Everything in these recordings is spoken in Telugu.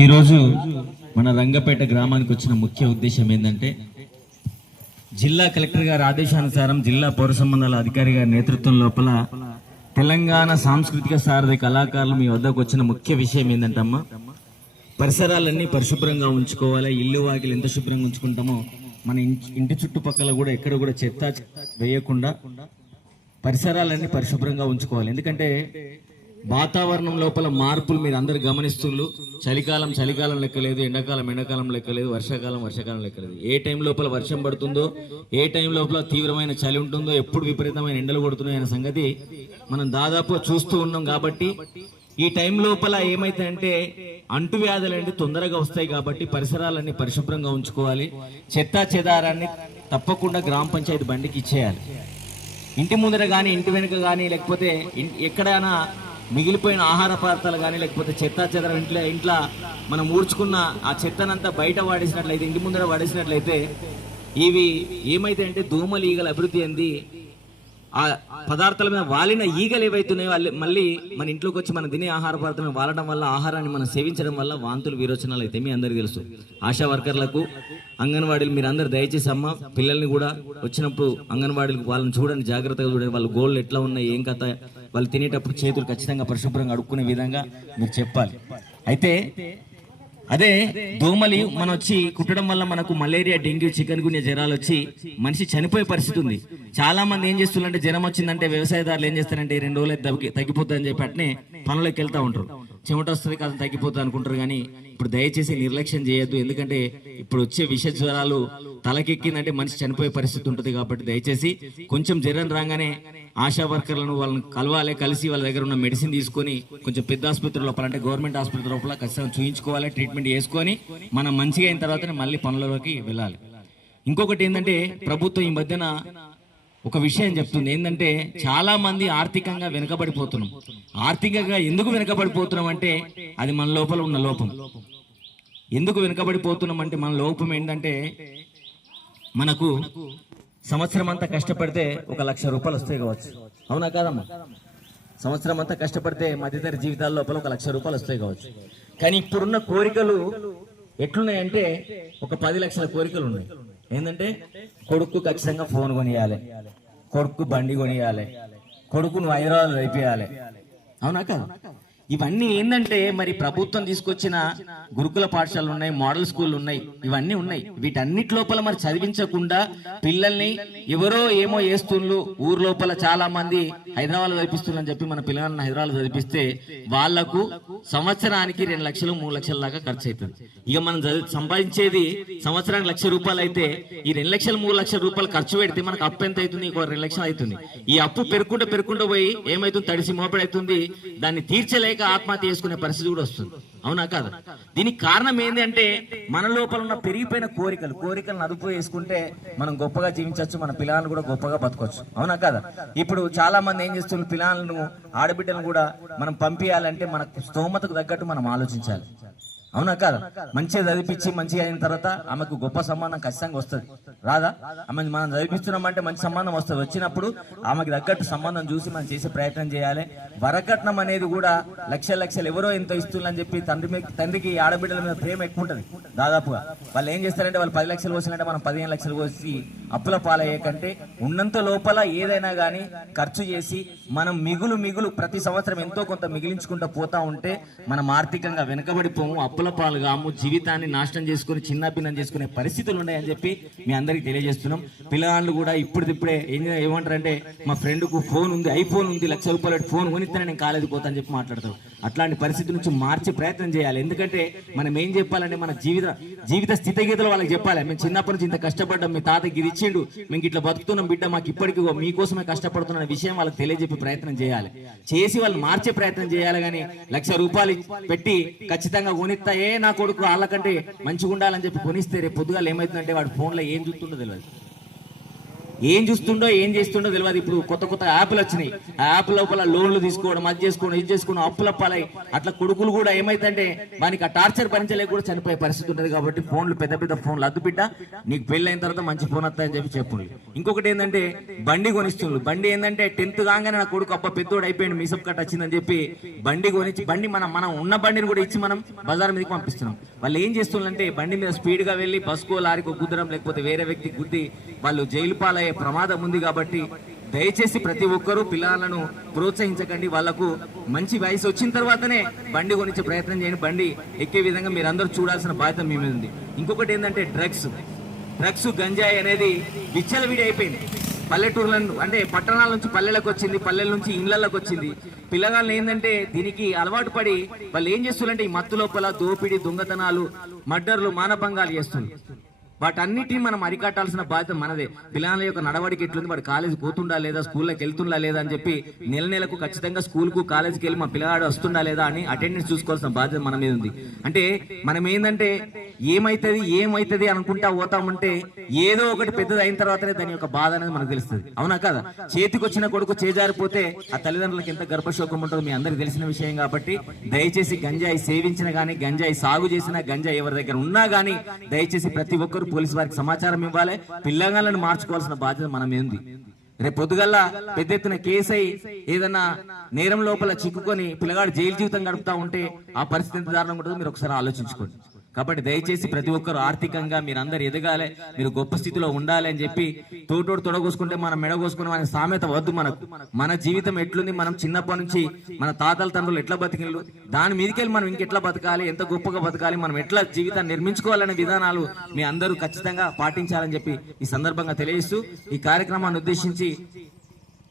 ఈరోజు మన రంగపేట గ్రామానికి వచ్చిన ముఖ్య ఉద్దేశం ఏంటంటే, జిల్లా కలెక్టర్ గారి ఆదేశానుసారం జిల్లా పౌర సంబంధాల అధికారి గారి నేతృత్వం లోపల తెలంగాణ సాంస్కృతిక సారథి కళాకారులు మీ వద్దకు వచ్చిన ముఖ్య విషయం ఏంటంటమ్మా, పరిసరాలన్నీ పరిశుభ్రంగా ఉంచుకోవాలి. ఇల్లు వాకిలు ఎంత శుభ్రంగా ఉంచుకుంటామో మన ఇంటి చుట్టుపక్కల కూడా ఎక్కడ కూడా చెత్త వేయకుండా పరిసరాలన్నీ పరిశుభ్రంగా ఉంచుకోవాలి. ఎందుకంటే వాతావరణం లోపల మార్పులు మీరు అందరు గమనిస్తున్నారు. చలికాలం చలికాలం లెక్కలేదు, ఎండాకాలం లెక్కలేదు, వర్షాకాలం లెక్కలేదు. ఏ టైం లోపల వర్షం పడుతుందో, ఏ టైం లోపల తీవ్రమైన చలి ఉంటుందో, ఎప్పుడు విపరీతమైన ఎండలు కొడుతున్నాయి అనే సంగతి మనం దాదాపు చూస్తూ ఉన్నాం. కాబట్టి ఈ టైం లోపల ఏమైతుందంటే అంటువ్యాధులు అంటే తొందరగా వస్తాయి. కాబట్టి పరిసరాలన్నీ పరిశుభ్రంగా ఉంచుకోవాలి. చెత్తా చెదారాన్ని తప్పకుండా గ్రామ పంచాయతీ బండికి ఇచ్చేయాలి. ఇంటి ముందర కానీ, ఇంటి వెనుక కానీ, లేకపోతే ఎక్కడైనా మిగిలిపోయిన ఆహార పదార్థాలు కానీ, లేకపోతే చెత్తా చెదర ఇంట్లో మనం ఊడ్చుకున్న ఆ చెత్తనంతా బయట వాడేసినట్లయితే, ఇంటి ముందర వాడేసినట్లయితే ఇవి ఏమైతే అంటే దోమలు ఈగలు అభివృద్ధి చెంది ఆ పదార్థాల మీద వాలిన ఈగలు ఏవైతున్నాయో మళ్ళీ మన ఇంట్లోకి వచ్చి మన తినే ఆహార పదార్థాలను వాడడం వల్ల, ఆహారాన్ని మనం సేవించడం వల్ల వాంతులు విరోచనాలు అయితే మీ అందరికీ తెలుసు. ఆశా వర్కర్లకు, అంగన్వాడీలు మీరు అందరు దయచేసి అమ్మ పిల్లల్ని కూడా వచ్చినప్పుడు అంగన్వాడీలకు వాళ్ళని చూడండి, జాగ్రత్తగా చూడండి. వాళ్ళ గోళ్ళు ఎట్లా ఉన్నాయి, ఏం కథ, వాళ్ళు తినేటప్పుడు చేతులు ఖచ్చితంగా పరిశుభ్రంగా అడుక్కునే విధంగా మీరు చెప్పాలి. అయితే అదే దోమలు మనం వచ్చి కుట్టడం వల్ల మనకు మలేరియా, డెంగ్యూ, చికెన్ గున్యా జ్వరాలు వచ్చి మనిషి చనిపోయే పరిస్థితి ఉంది. చాలా మంది ఏం చేస్తున్నారంటే, జ్వరం వచ్చిందంటే వ్యవసాయదారులు ఏం చేస్తారంటే 2 రోజులు తగ్గిపోతుందని చెప్పి అట్నే పనులకు వెళ్తూ ఉంటారు. చెమట వస్తుంది కాదు తగ్గిపోతుంది అనుకుంటారు. కానీ ఇప్పుడు దయచేసి నిర్లక్ష్యం చేయొద్దు. ఎందుకంటే ఇప్పుడు వచ్చే విష జ్వరాలు తలకెక్కిందంటే మనిషి చనిపోయే పరిస్థితి ఉంటుంది. కాబట్టి దయచేసి కొంచెం జ్వరం రాగానే ఆశా వర్కర్లను వాళ్ళని కలవాలి. కలిసి వాళ్ళ దగ్గర ఉన్న మెడిసిన్ తీసుకొని కొంచెం పెద్ద ఆసుపత్రి లోపల అంటే గవర్నమెంట్ ఆసుపత్రి లోపల ఖచ్చితంగా చూయించుకోవాలి. ట్రీట్మెంట్ చేసుకొని మనం మంచిగా అయిన తర్వాతనే మళ్ళీ పనులలోకి వెళ్ళాలి. ఇంకొకటి ఏంటంటే, ప్రభుత్వం ఈ మధ్యన ఒక విషయం చెప్తుంది. ఏంటంటే చాలా మంది ఆర్థికంగా వెనుకబడిపోతున్నాం. ఆర్థికంగా ఎందుకు వెనుకబడిపోతున్నాం అంటే అది మన లోపల ఉన్న లోపం. ఎందుకు వెనుకబడిపోతున్నాం అంటే మన లోపం ఏంటంటే, మనకు సంవత్సరం అంతా కష్టపడితే 1 లక్ష రూపాయలు వస్తాయి కావచ్చు, అవునా కాదమ్మా? సంవత్సరం అంతా కష్టపడితే మధ్యతరగతి జీవితాల లోపల 1 లక్ష రూపాయలు వస్తాయి కావచ్చు. కానీ ఇప్పుడున్న కోరికలు ఎట్లున్నాయంటే ఒక 10 లక్షల కోరికలు ఉన్నాయి. ఏంటంటే కొడుకు ఖచ్చితంగా ఫోన్ కొనియాలి, కొడుకు బండి కొనియాలి, కొడుకును హైదరాబాద్ అయిపోయాలి, అవునా కాదు? ఇవన్నీ ఏంటంటే మరి ప్రభుత్వం తీసుకొచ్చిన గురుకుల పాఠశాలలు ఉన్నాయి, మోడల్ స్కూళ్ళు ఉన్నాయి, ఇవన్నీ ఉన్నాయి. వీటన్నిటి లోపల మరి చదివించకుండా పిల్లల్ని ఎవరో ఏమో వేస్తుండ్రు. ఊరు లోపల చాలా మంది హైదరాబాద్ చదివిస్తున్నారని చెప్పి మన పిల్లలను హైదరాబాద్ చదివిస్తే వాళ్లకు సంవత్సరానికి 2 లక్షలు 3 లక్షల దాకా ఖర్చు అవుతుంది. ఇక మనం సంపాదించేది సంవత్సరానికి 1 లక్ష రూపాయలు అయితే ఈ 2 లక్షలు 3 లక్షల రూపాయలు ఖర్చు పెడితే మనకు అప్పు ఎంత అవుతుంది? ఇంకో 2 లక్షలు అవుతుంది. ఈ అప్పు పెరుకుంటూ పోయి ఏమైతుంది? తడిసి మోపడవుతుంది. దాన్ని తీర్చలేక ఆత్మహత్య చేసుకునే పరిస్థితి కూడా వస్తుంది, అవునా కాదు? దీనికి కారణం ఏంటి అంటే మన లోపల ఉన్న పెరిగిపోయిన కోరికలను అదుపు చేసుకుంటే మనం గొప్పగా జీవించవచ్చు, మన పిల్లలను కూడా గొప్పగా బతకొచ్చు, అవునా కాదా? ఇప్పుడు చాలా మంది ఏం చేస్తున్నారు, పిల్లలను ఆడబిడ్డలను కూడా మనం పంపించాలంటే మన స్తోమతకు తగ్గట్టు మనం ఆలోచించాలి, అవునా కాదా? మంచిగా చదివించి మంచిగా అయిన తర్వాత ఆమెకు గొప్ప సంబంధం ఖచ్చితంగా వస్తుంది, రాదా? ఆమె మనం చదివిస్తున్నామంటే మంచి సంబంధం వస్తుంది. వచ్చినప్పుడు ఆమెకు తగ్గట్టు సంబంధం చూసి మనం చేసే ప్రయత్నం చేయాలి. వరకట్నం అనేది కూడా లక్షలు ఎవరో ఎంతో ఇస్తుందని చెప్పి తండ్రికి ఆడబిడ్డల మీద ప్రేమ ఎక్కువ ఉంటుంది. దాదాపుగా వాళ్ళు ఏం చేస్తారంటే, వాళ్ళు 10 లక్షలు పోసినట్టే మనం 15 లక్షలు పోసి అప్పుల పాలయ్యే కంటే ఉన్నంత లోపల ఏదైనా కానీ ఖర్చు చేసి మనం మిగులు ప్రతి సంవత్సరం ఎంతో కొంత మిగిలించుకుంటూ పోతా ఉంటే మనం ఆర్థికంగా వెనుకబడిపోము, అప్పుల పాలుగాము, జీవితాన్ని నాశనం చేసుకుని చిన్నభిన్నం చేసుకునే పరిస్థితులు ఉన్నాయని చెప్పి మీ అందరికి తెలియజేస్తున్నాం. పిల్లగాళ్ళు కూడా ఇప్పుడే ఏమంటారంటే, మా ఫ్రెండ్కు ఫోన్ ఉంది, ఐఫోన్ ఉంది, 1 లక్ష రూపాయలు ఫోన్ కొనిస్తేనే నేను కాలేజీకి పోతా అని చెప్పి మాట్లాడతారు. అట్లాంటి పరిస్థితి నుంచి మార్చే ప్రయత్నం చేయాలి. ఎందుకంటే మనం ఏం చెప్పాలంటే మన జీవిత స్థితిగతులు వాళ్ళకి చెప్పాలి. మేము చిన్నప్పటి నుంచి ఇంత కష్టపడ్డాం, మీ తాతకి ఇది ఇచ్చిండు, మేము ఇట్లా బతుకుతున్నాం బిడ్డ, మాకు ఇప్పటికీ మీకోసమే కష్టపడుతున్న విషయం వాళ్ళకి తెలియజెప్పే ప్రయత్నం చేయాలి. చేసి వాళ్ళు మార్చే ప్రయత్నం చేయాలి. కానీ 1 లక్ష రూపాయలు పెట్టి ఖచ్చితంగా కొనిస్తా, నా కొడుకు వాళ్ళకంటే మంచిగా ఉండాలని చెప్పి కొనిస్తే రేపు పొద్దుగాలు ఏమవుతుందంటే వాడు ఫోన్లో ఏం చూస్తుండో తెలియదు. ఏం చూస్తుండో ఏం చేస్తుండో తెలియదు. ఇప్పుడు కొత్త కొత్త యాప్లు వచ్చినాయి. ఆ యాప్ లోపల లోన్లు తీసుకోవడం, అది చేసుకోవడం, ఇది చేసుకోవడం, అప్పుల పాలై అట్లా కొడుకులు కూడా ఏమైతుందంటే మనకి ఆ టార్చర్ భరించలేక కూడా చనిపోయే పరిస్థితి ఉంటుంది. కాబట్టి ఫోన్లు, పెద్ద పెద్ద ఫోన్లు అద్దు బిడ్డ, నీకు పెళ్లి అయిన తర్వాత మంచి ఫోన్ వస్తాయని చెప్పి చెప్పుంది. ఇంకొకటి ఏంటంటే బండి కొనిస్తుండ్రు. బండి ఏంటంటే 10th కాగానే నా కొడుకు అబ్బా పెద్దోడు అయిపోయింది, మీసప్ కట్ వచ్చిందని చెప్పి బండి కొనిచ్చి, బండి మనం ఉన్న బండిని కూడా ఇచ్చి మనం బజార్ మీదకి పంపిస్తున్నాం. వాళ్ళు ఏం చేస్తుందంటే బండి మీద స్పీడ్ గా వెళ్ళి బస్కో లారీకో గుద్దడం, లేకపోతే వేరే వ్యక్తి గుద్ది వాళ్ళు జైలు పాలయ్యే ప్రమాదం ఉంది. కాబట్టి దయచేసి ప్రతి ఒక్కరూ పిల్లలను ప్రోత్సహించకండి. వాళ్లకు మంచి వయసు వచ్చిన తర్వాతనే బండి కొనిచ్చే ప్రయత్నం చేయండి. బండి ఎక్కే విధంగా మీరు అందరూ చూడాల్సిన బాధ్యత మీ మీద ఉంది. ఇంకొకటి ఏంటంటే డ్రగ్స్ గంజాయి అనేది విచ్చలవిడి అయిపోయింది. పల్లెటూర్లను అంటే పట్టణాల నుంచి పల్లెలకు వచ్చింది, పల్లెల నుంచి ఇళ్లలోకి వచ్చింది. పిల్లగాళ్ళు ఏంటంటే దీనికి అలవాటు పడి వాళ్ళు ఏం చేస్తున్నారంటే ఈ మత్తు లోపల దోపిడీ, దొంగతనాలు, మర్డర్లు, మానభంగాలు చేస్తుంది. వాటన్నిటిని మనం అరికట్టాల్సిన బాధ్యత మనదే. పిల్లల యొక్క నడవడికి ఎట్లుంది, వాడు కాలేజీ పోతుండా లేదా, స్కూల్లోకి వెళ్తుండా లేదా అని చెప్పి నెలకు ఖచ్చితంగా స్కూల్కు కాలేజీకి వెళ్ళి మా పిల్లగాడు వస్తుండా లేదా అని అటెండెన్స్ చూసుకోవాల్సిన బాధ్యత మన మీద ఉంది. అంటే మనం ఏంటంటే ఏమైతుంది అనుకుంటా పోతామంటే ఏదో ఒకటి పెద్దది అయిన తర్వాతనే దాని యొక్క బాధ అనేది మనకు తెలుస్తుంది. అవునా కదా? చేతికి వచ్చిన కొడుకు చేజారిపోతే ఆ తల్లిదండ్రులకు ఎంత గర్భశోకం ఉంటుందో మీ అందరికి తెలిసిన విషయం. కాబట్టి దయచేసి గంజాయి సేవించిన కానీ, గంజాయి సాగు చేసిన, గంజాయి ఎవరి దగ్గర ఉన్నా కానీ దయచేసి ప్రతి ఒక్కరు పోలీసు వారికి సమాచారం ఇవ్వాలి. పిల్లగాళ్ళని మార్చుకోవాల్సిన బాధ్యత మనం ఏంది. రేపు పొద్దుగల్లా పెద్ద ఎత్తున కేసు అయి ఏదన్నా నేరం లోపల చిక్కుకొని పిల్లగాడు జైలు జీవితం గడుపుతా ఉంటే ఆ పరిస్థితి ఎంత దారుణంగా ఉంటుందో మీరు ఒకసారి ఆలోచించుకోండి. కాబట్టి దయచేసి ప్రతి ఒక్కరు ఆర్థికంగా మీరందరూ ఎదగాలి, మీరు గొప్ప స్థితిలో ఉండాలి అని చెప్పి తోటోడు తొడగోసుకుంటే మనం మెడగోసుకునే అనే సామెత వద్దు మనకు. మన జీవితం ఎట్లుంది, మనం చిన్నప్పటి నుంచి మన తాతల తండ్రులు ఎట్లా బతికిళ్ళు, దాని మీదకెళ్ళి మనం ఇంకెట్లా బతకాలి, ఎంత గొప్పగా బతకాలి, మనం ఎట్లా జీవితాన్ని నిర్మించుకోవాలనే విధానాలు మీ అందరూ ఖచ్చితంగా పాటించాలని చెప్పి ఈ సందర్భంగా తెలియజేస్తూ ఈ కార్యక్రమాన్ని ఉద్దేశించి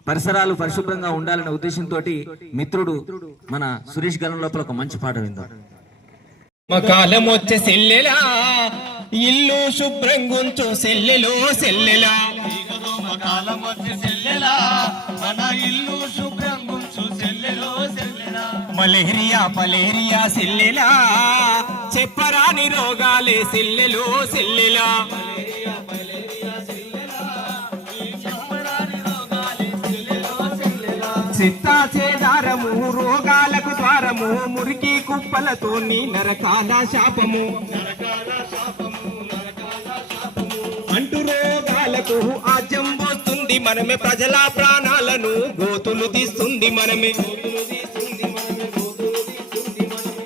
పరిసరాలు పరిశుభ్రంగా ఉండాలనే ఉద్దేశంతో మిత్రుడు మన సురేష్ గారి లోపల ఒక మంచి పాట విందాం. మకాలం వచ్చే సెల్లెలా, ఇల్లు శుభ్రం గుంచు సెల్లెలో సెల్లెలా. మకాలం వచ్చే సెల్లెలా, మన ఇల్లు శుభ్రం గుంచు సెల్లెలో సెల్లెలా. మలేరియా సెల్లెలా, చెప్పరాని రోగాలే సెల్లెలో సెల్లెలా. చిత్తాచేదారము, రోగాలకు ద్వారము, మురికి కుప్పలతో నరకాల శాపము. అంటు రోగాలకు ఆజ్యం పోస్తుంది మనమే, ప్రజల ప్రాణాలను గోతులు తీస్తుంది మనమే.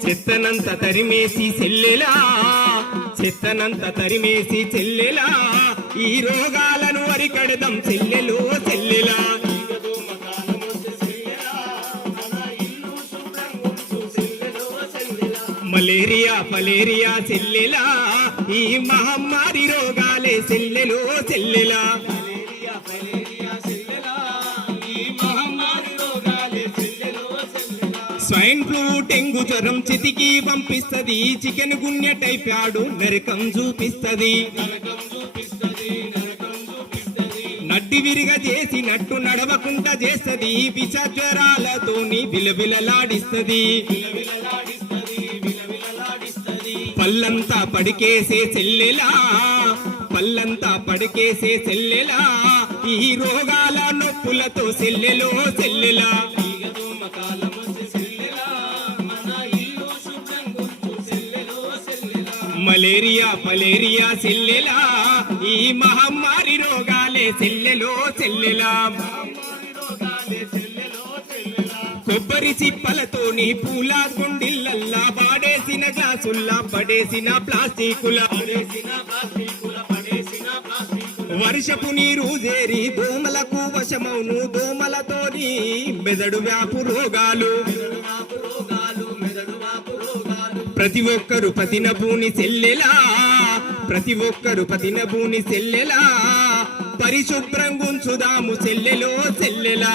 చెత్తనంత తరిమేసి చెల్లెలా, చెత్తనంత తరిమేసి చెల్లెలా, ఈ రోగాలను అరికడదాం చెల్లెలు చెల్లెలా. మలేరియా చెల్లెలా, ఈ మహమ్మారి రోగాలే చెల్లెలో చెల్లెలా. స్వైన్ ఫ్లూ, డెంగు జ్వరం చితికి పంపిస్తది, చికెన్ గున్య టైఫాయిడ్ నరకం చూపిస్తది. నడ్డి విరిగ చేసినట్టు నడవకుండా చేస్తది, విష జ్వరాలతోని విలవిలలాడిస్తది. పల్లంతా పడికేసే చెల్లెలా, పల్లంతా పడికేసే చెల్లెలా, ఈ రోగాల నొప్పులతో చెల్లెలో చెల్లెలా. మలేరియా చెల్లెలా, ఈ మహమ్మారి రోగాలే చెల్లెలో చెల్లెలా. కొబ్బరి చిప్పలతోని పూల కుండిల్లల్లా, వాడేసిన గ్లాసుల్లా, పడేసిన ప్లాస్టికుల, వర్షపు నీరు చేరి దోమలకు వశమౌను, దోమలతోని మెదడు వ్యాపు రోగాలు. ప్రతి ఒక్కరు పతినభూని చెల్లెలా, ప్రతి ఒక్కరు పతినభూని చెల్లెలా, పరిశుభ్రం గుంచుదాము చెల్లెలో చెల్లెలా.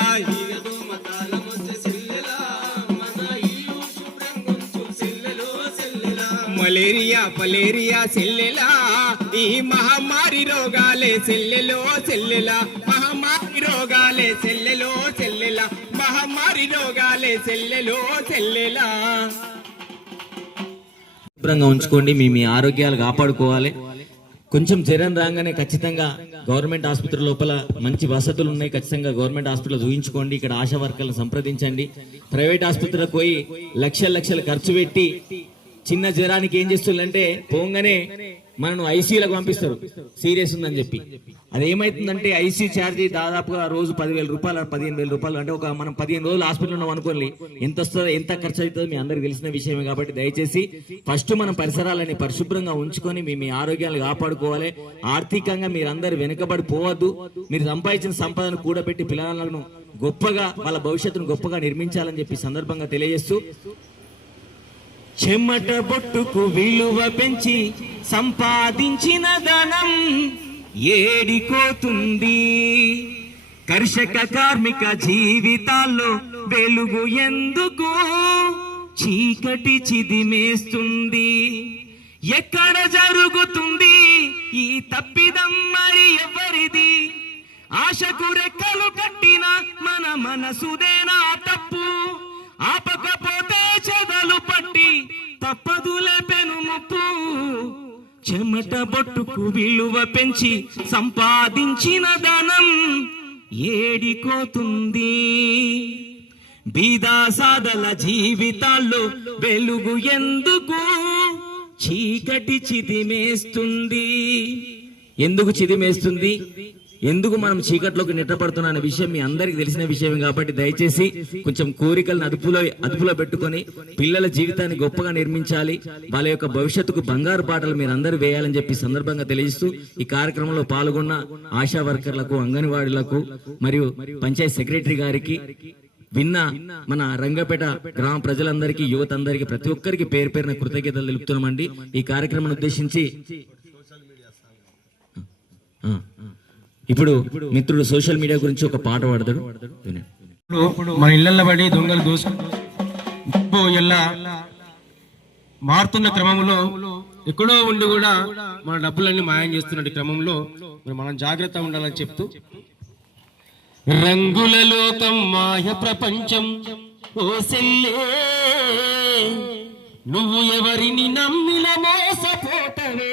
మలేరియా చెల్లెలా, ఈ మహమ్మారి రోగాలే చెల్లెలో చెల్లెలా. మహమ్మారి రోగాలే చెల్లెలో చెల్లెలా, మహమ్మారి రోగాలే చెల్లెలో చెల్లెలా. శుభ్రంగా ఉంచుకోండి, మీ ఆరోగ్యాలు కాపాడుకోవాలి. కొంచెం జ్వరం రాగానే ఖచ్చితంగా గవర్నమెంట్ ఆసుపత్రి లోపల మంచి వసతులు ఉన్నాయి, ఖచ్చితంగా గవర్నమెంట్ హాస్పిటల్ చూయించుకోండి. ఇక్కడ ఆశా వర్కర్లను సంప్రదించండి. ప్రైవేట్ ఆసుపత్రికి పోయి లక్షలు ఖర్చు పెట్టి చిన్న జ్వరానికి ఏం చేస్తుందంటే పోగానే మనను ఐసీయూలకు పంపిస్తారు సీరియస్ ఉందని చెప్పి. అది ఏమైతుందంటే ఐసీ ఛార్జీ దాదాపుగా రోజు 10,000 రూపాయలు 15,000 రూపాయలు, అంటే మనం 15 రోజులు హాస్పిటల్ ఉన్నాం అనుకోండి, ఎంత వస్తుందో ఎంత ఖర్చు అవుతుందో మీ అందరికి తెలిసిన విషయమే. కాబట్టి దయచేసి ఫస్ట్ మనం పరిసరాలని పరిశుభ్రంగా ఉంచుకొని మీ ఆరోగ్యాన్ని కాపాడుకోవాలి. ఆర్థికంగా మీరందరూ వెనుకబడి పోవద్దు. మీరు సంపాదించిన సంపదను కూడబెట్టి పిల్లలను గొప్పగా వాళ్ళ భవిష్యత్తును గొప్పగా నిర్మించాలని చెప్పి సందర్భంగా తెలియజేస్తూ, చెమట బొట్టుకు విలువ పెంచి సంపాదించిన ధనం ఏడికోతుంది, కర్షక కార్మిక జీవితాల్లో వెలుగు ఎందుకు చీకటి చిదిమేస్తుంది, ఎక్కడ జరుగుతుంది ఈ తప్పిదం మరి ఎవరిది, ఆశకు రెక్కలు కట్టిన మన మనసుదేనా తప్పు, ఆపకపోతే చెదలు పట్టి తప్పదులే పెనుముప్పు, చెమట బొట్టుకు విలువ పెంచి సంపాదించిన ధనం ఏడికోతుంది, బీదా సాదల జీవితాల్లో వెలుగు ఎందుకు చీకటి చిదిమేస్తుంది. ఎందుకు చిదిమేస్తుంది, ఎందుకు మనం చీకట్లోకి నెట్టపడుతున్నా అనే విషయం మీ అందరికి తెలిసిన విషయం. కాబట్టి దయచేసి కొంచెం కోరికలను అదుపులో పెట్టుకొని పిల్లల జీవితాన్ని గొప్పగా నిర్మించాలి. వాళ్ళ యొక్క భవిష్యత్తుకు బంగారు పాటలు మీరు అందరూ వేయాలని చెప్పి సందర్భంగా తెలియజేస్తూ, ఈ కార్యక్రమంలో పాల్గొన్న ఆశా వర్కర్లకు, అంగన్వాడీలకు మరియు పంచాయత్ సెక్రటరీ గారికి, విన్న మన రంగపేట గ్రామ ప్రజలందరికీ, యువత అందరికీ, ప్రతి ఒక్కరికి పేరు పేరున కృతజ్ఞతలు తెలుపుతున్నామండి. ఈ కార్యక్రమాన్ని ఉద్దేశించి ఇప్పుడు మిత్రుడు సోషల్ మీడియా గురించి ఒక పాట పాడతాడు. ఇప్పుడు మన ఇళ్లలో పడి దొంగలు దోసుకు ఎలా మారుతున్న క్రమంలో ఎక్కడో ఉండి కూడా మన డబ్బులన్నీ మాయం చేస్తున్న క్రమంలో మనం జాగ్రత్త ఉండాలని చెప్తూ, రంగుల లోకం మాయ ప్రపంచం ఓ సెల్లే, నువ్వు ఎవరిని నమ్మిన మోసపోతవే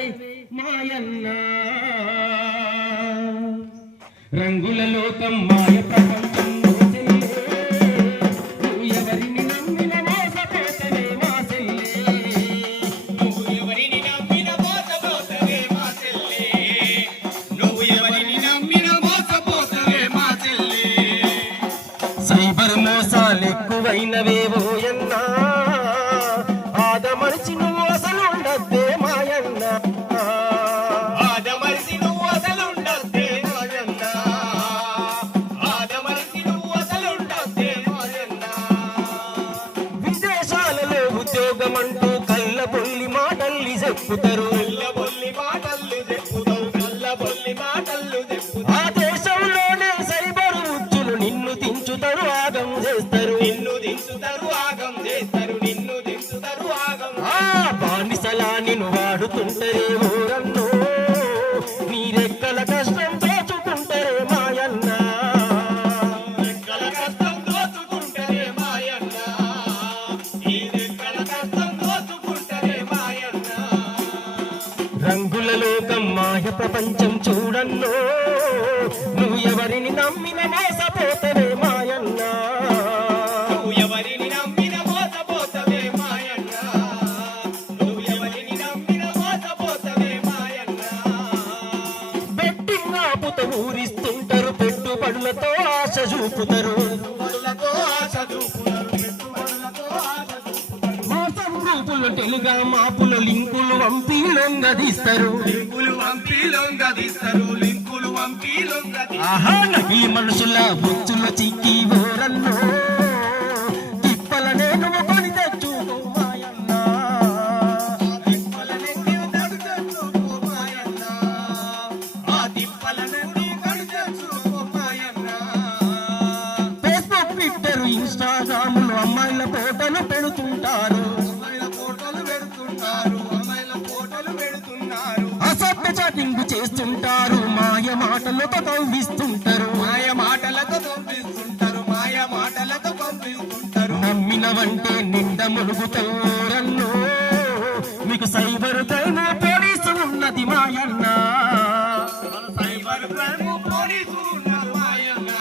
మాయన్నా, రంగుల లోకం మాయ ప్రపంచం ఓ సెల్లే, నువ్వు ఎవరిని నమ్మిన మోసపోతవే మా సెల్లే, నువ్వు ఎవరిని నమ్మిన మోసపోతవే మా చెల్లే, నువ్వు ఎవరిని నమ్మిన మోసపోతవే మా చెల్లే, సైబర్ మోసాలు ఎక్కువైనవేవో ఎన్నా, ఆదమరిచి నువ్వు అసలు ఉండద్దే మాయన్నా, ఆదమరిసి నువ్వు అసలుండద్దే మాయన్నా, ఆదమరిసి నువ్వు అసలుండద్దే మాయన్నా, విదేశాలలో ఉద్యోగమంటూ కళ్ళబొల్లి మాటల్ని చెప్పుతారు, కల్లబొల్లి మాటలు చెప్పుతావు, కల్లబొల్లి మాటలు చెప్పుతావు, ఆ దేశంలోనే సైబర్ ఉచ్చులు నిన్ను దించుతారు, ఆగం చేస్తారు, నిన్ను దించుతారు ఆగం చేస్తారు, నిన్ను దించుతారు ఆగం, ఆ బానిసలా నిన్ను వాడుతుంటారే ఊరన్నో, నీరెక్కల కష్టం దోచుకుంటారే మాయన్నా, రెక్కల కష్టం దోచుకుంటరే మాయన్నా, ఈ రెక్కల కష్టం దోచుకుంటరే మాయన్నా, రంగుల లోకం మాయ ప్రపంచం చూడన్నో, నువ్వు ఎవరిని నమ్మిన మోసపోతవే మాయన్నా, నువ్వు ఎవరిని నమ్మిన మోసపోతవే మాయన్నా, నువ్వు ఎవరిని నమ్మిన మోసపోతవే మాయన్నా, బెట్టింగ్ ఆపుతో ఊరిస్తుంటారు, పెట్టుబడులతో ఆశ చూపుతారు, పెట్టుబడులతో ఆశ చూపుతారు, పెట్టుబడులతో ఆశ చూపుతారు, మోసం గ్రూపులు తెలుగా మాపులు లింకులు వంపి లొంగదీస్తారు, లింకులు వంపి లొంగదీస్తారు, లింకులు వంపి లొంగదీస్తారు, ఆహా నకిలీ మనుషుల బుచ్చుల చిక్కి ఓరన్నో, తిప్పలనే నువ్వు కొని తెచ్చుకో మాయన్నా, తిప్పలనెత్తి కడుచెచ్చుకో మాయన్నా, ఆ తిప్పలనెత్తి కడుచెచ్చుకో మాయన్నా, ఫేస్బుక్ ట్విట్టర్ ఇన్స్టాగ్రాములు అమ్మాయిల ఫోటోలు పెడుతుంటారు, అమ్మాయిల ఫోటోలు పెడుతుంటారు, అమ్మాయిల ఫోటోలు పెడుతున్నారు, అసభ్య చాటింగ్ చేస్తుంటారు, మాయ మాటలతో కవ్విస్తుంటారు, మాయ మాటలతో పంపిస్తుంటారు, మాయ మాటలతో పంపిస్తుంటారు, నమ్మినవంటే నిండ మునుగుతారన్నో, మీకు సైబర్ క్రైమ్ పోలీసు ఉన్నది మా మాయన్న మన సైబర్ క్రైమ్ పోలీసులు ఉన్నారు మాయన్న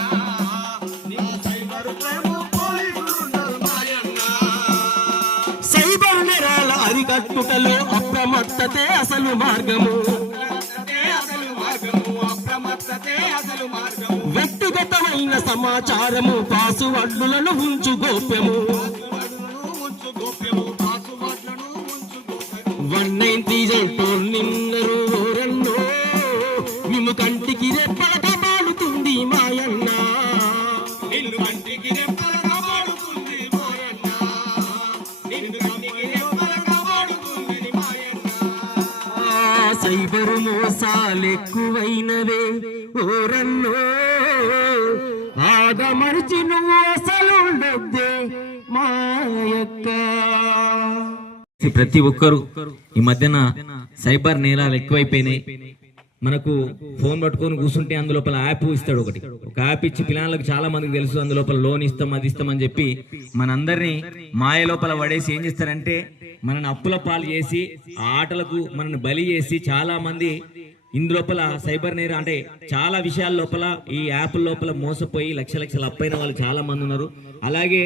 నీ సైబర్ క్రైమ్ పోలీసులు ఉన్నారు మాయన్న సైబర్ నేరాల అరికట్టుటలో అప్రమత్తతే అసలు మార్గము అప్రమత్తతే అసలు మార్గము వ్యక్తిగతమైన సమాచారము పాసువర్డులను ఉంచు గోప్యము ఉంచు గోప్యము పాస్వర్డ్లను ఉంచు గోప్యము 190 నిన్నరు ఓరన్నో మిమ్ము కంటికి రెప్పలక బాలుతుంది మాయన్న నిన్ను కంటికి రెప్పలుగా వాడుతుంది మాయన్న నిన్ను కంటికి రెప్పలుగా వాడుతుంది మాయన్న సైబరు మోసాలెక్కువైనవే ఓరన్నో ఆదమరిచి నువ్వు అసలుండొద్దే మాయక్క. ప్రతి ఒక్కరు ఈ మధ్యన సైబర్ నేరాలు ఎక్కువైపోయినాయి. మనకు ఫోన్ పట్టుకొని కూర్చుంటే అందులోపల యాప్ ఇస్తాడు ఒకటి. ఒక యాప్ ఇచ్చి పిల్లలకు చాలా మందికి తెలుసు అందులోపల లోన్ ఇస్తాం అది ఇస్తామని చెప్పి మనందరినీ మాయ లోపల పడేసి ఏం చేస్తారంటే మనని అప్పుల పాలు చేసి ఆ ఆటలకు మనని బలి చేసి చాలా మంది ఇందులోపల సైబర్ నేర అంటే చాలా విషయాల లోపల ఈ యాప్ లోపల మోసపోయి లక్షలు అప్పైన వాళ్ళు చాలా మంది ఉన్నారు. అలాగే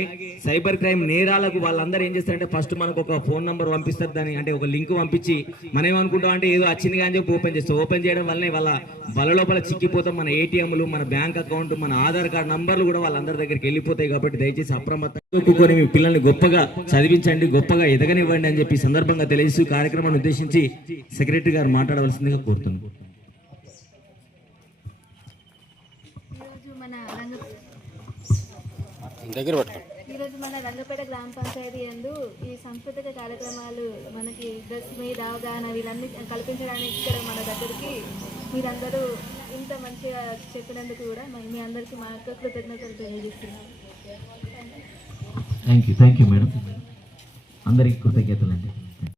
సైబర్ క్రైమ్ నేరాలకు వాళ్ళందరూ ఏం చేస్తారంటే ఫస్ట్ మనకు ఒక ఫోన్ నంబర్ పంపిస్తారు, దాన్ని అంటే ఒక లింక్ పంపించి మనం ఏమనుకుంటాం అంటే ఏదో వచ్చింది కానీ చెప్పి ఓపెన్ చేస్తాం. ఓపెన్ చేయడం వల్లనే వాళ్ళ బల లోపల చిక్కిపోతాం. మన ఏటీఎంలు, మన బ్యాంక్ అకౌంట్, మన ఆధార్ కార్డు నంబర్లు కూడా వాళ్ళందరి దగ్గరికి వెళ్ళిపోతాయి. కాబట్టి దయచేసి అప్రమత్తంగా మీ పిల్లల్ని గొప్పగా చదివించండి, గొప్పగా ఎదగనివ్వండి అని చెప్పి సందర్భంగా తెలియజేస్తూ కార్యక్రమాన్ని ఉద్దేశించి సెక్రటరీ గారు మాట్లాడవలసిందిగా కోరుతున్నాను. ఈరోజు మన రంగపేట గ్రామ పంచాయతీ యందు ఈ సాంస్కృతిక కార్యక్రమాలు మనకి డ్రెస్ మీద అవగాహన వీళ్ళన్నీ కల్పించడానికి ఇక్కడ మన దగ్గరికి మీరందరూ ఇంత మంచిగా చెప్పినందుకు కూడా మీ అందరికీ మా యొక్క కృతజ్ఞతలు తెలియజేస్తున్నాను. థ్యాంక్ యూ మేడం, అందరికీ కృతజ్ఞతలు అండి.